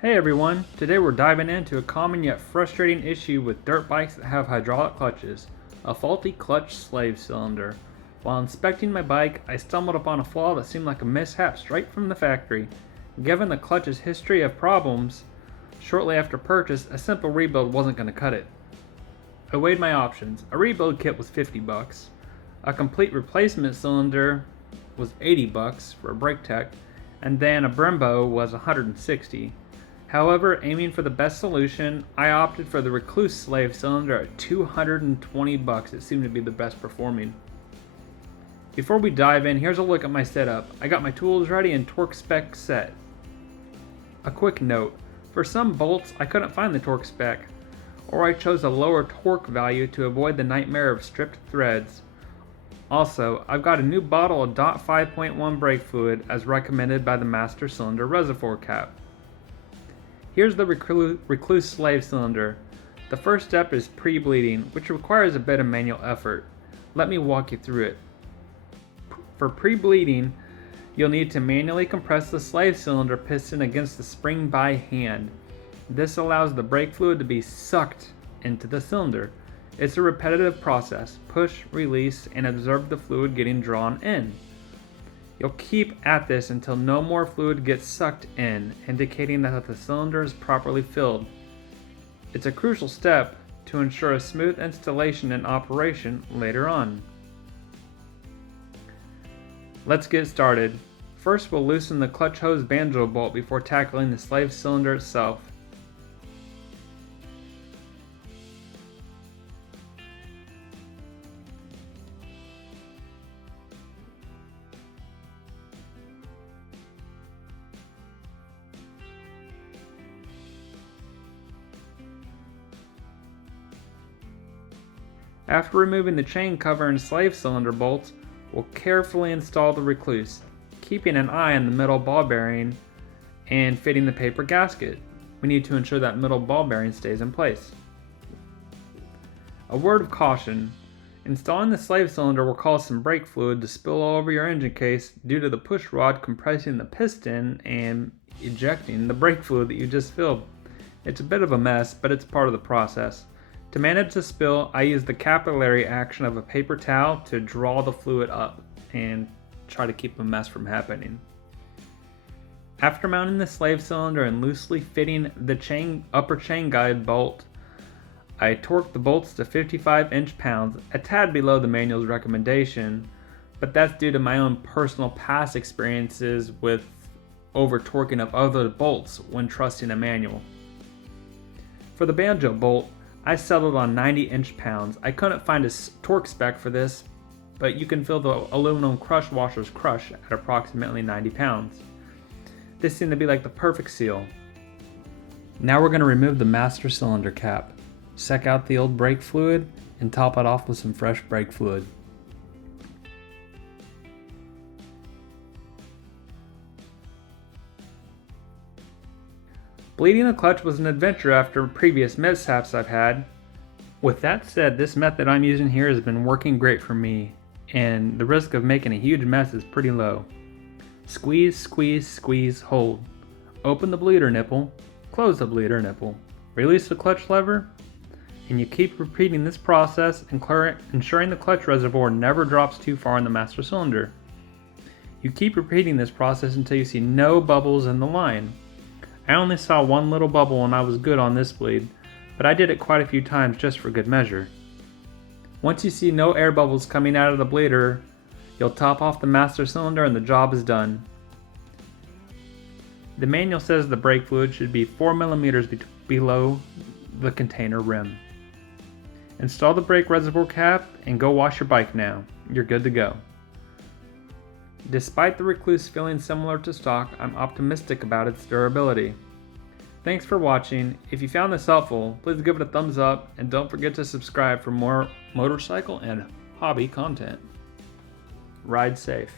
Hey everyone, today we're diving into a common yet frustrating issue with dirt bikes that have hydraulic clutches, a faulty clutch slave cylinder. While inspecting my bike, I stumbled upon a flaw that seemed like a mishap straight from the factory. Given the clutch's history of problems, shortly after purchase, a simple rebuild wasn't going to cut it. I weighed my options. A rebuild kit was $50, a complete replacement cylinder was $80 for a Braktec, and then a Brembo was $160. However, aiming for the best solution, I opted for the Rekluse slave cylinder at $220. It seemed to be the best performing. Before we dive in, here's a look at my setup. I got my tools ready and torque spec set. A quick note, for some bolts I couldn't find the torque spec, or I chose a lower torque value to avoid the nightmare of stripped threads. Also, I've got a new bottle of DOT 5.1 brake fluid as recommended by the master cylinder reservoir cap. Here's the Rekluse slave cylinder. The first step is pre-bleeding, which requires a bit of manual effort. Let me walk you through it. For pre-bleeding, you'll need to manually compress the slave cylinder piston against the spring by hand. This allows the brake fluid to be sucked into the cylinder. It's a repetitive process. Push, release, and observe the fluid getting drawn in. You'll keep at this until no more fluid gets sucked in, indicating that the cylinder is properly filled. It's a crucial step to ensure a smooth installation and operation later on. Let's get started. First, we'll loosen the clutch hose banjo bolt before tackling the slave cylinder itself. After removing the chain cover and slave cylinder bolts, we'll carefully install the Rekluse, keeping an eye on the middle ball bearing and fitting the paper gasket. We need to ensure that middle ball bearing stays in place. A word of caution, installing the slave cylinder will cause some brake fluid to spill all over your engine case due to the push rod compressing the piston and ejecting the brake fluid that you just filled. It's a bit of a mess, but it's part of the process. To manage the spill, I use the capillary action of a paper towel to draw the fluid up and try to keep a mess from happening. After mounting the slave cylinder and loosely fitting the upper chain guide bolt, I torqued the bolts to 55 inch-pounds, a tad below the manual's recommendation, but that's due to my own personal past experiences with over-torquing of other bolts when trusting a manual. For the banjo bolt, I settled on 90 inch-pounds. I couldn't find a torque spec for this, but you can feel the aluminum crush washer's crush at approximately 90 pounds. This seemed to be like the perfect seal. Now we're going to remove the master cylinder cap, suck out the old brake fluid, and top it off with some fresh brake fluid. Bleeding the clutch was an adventure after previous mishaps I've had. With that said, this method I'm using here has been working great for me, and the risk of making a huge mess is pretty low. Squeeze, squeeze, squeeze, hold. Open the bleeder nipple, close the bleeder nipple, release the clutch lever, and you keep repeating this process, ensuring the clutch reservoir never drops too far in the master cylinder. You keep repeating this process until you see no bubbles in the line. I only saw one little bubble and I was good on this bleed, but I did it quite a few times just for good measure. Once you see no air bubbles coming out of the bleeder, you'll top off the master cylinder and the job is done. The manual says the brake fluid should be 4 millimeters below the container rim. Install the brake reservoir cap and go wash your bike now. You're good to go. Despite the Rekluse feeling similar to stock, I'm optimistic about its durability. Thanks for watching. If you found this helpful, please give it a thumbs up and don't forget to subscribe for more motorcycle and hobby content. Ride safe.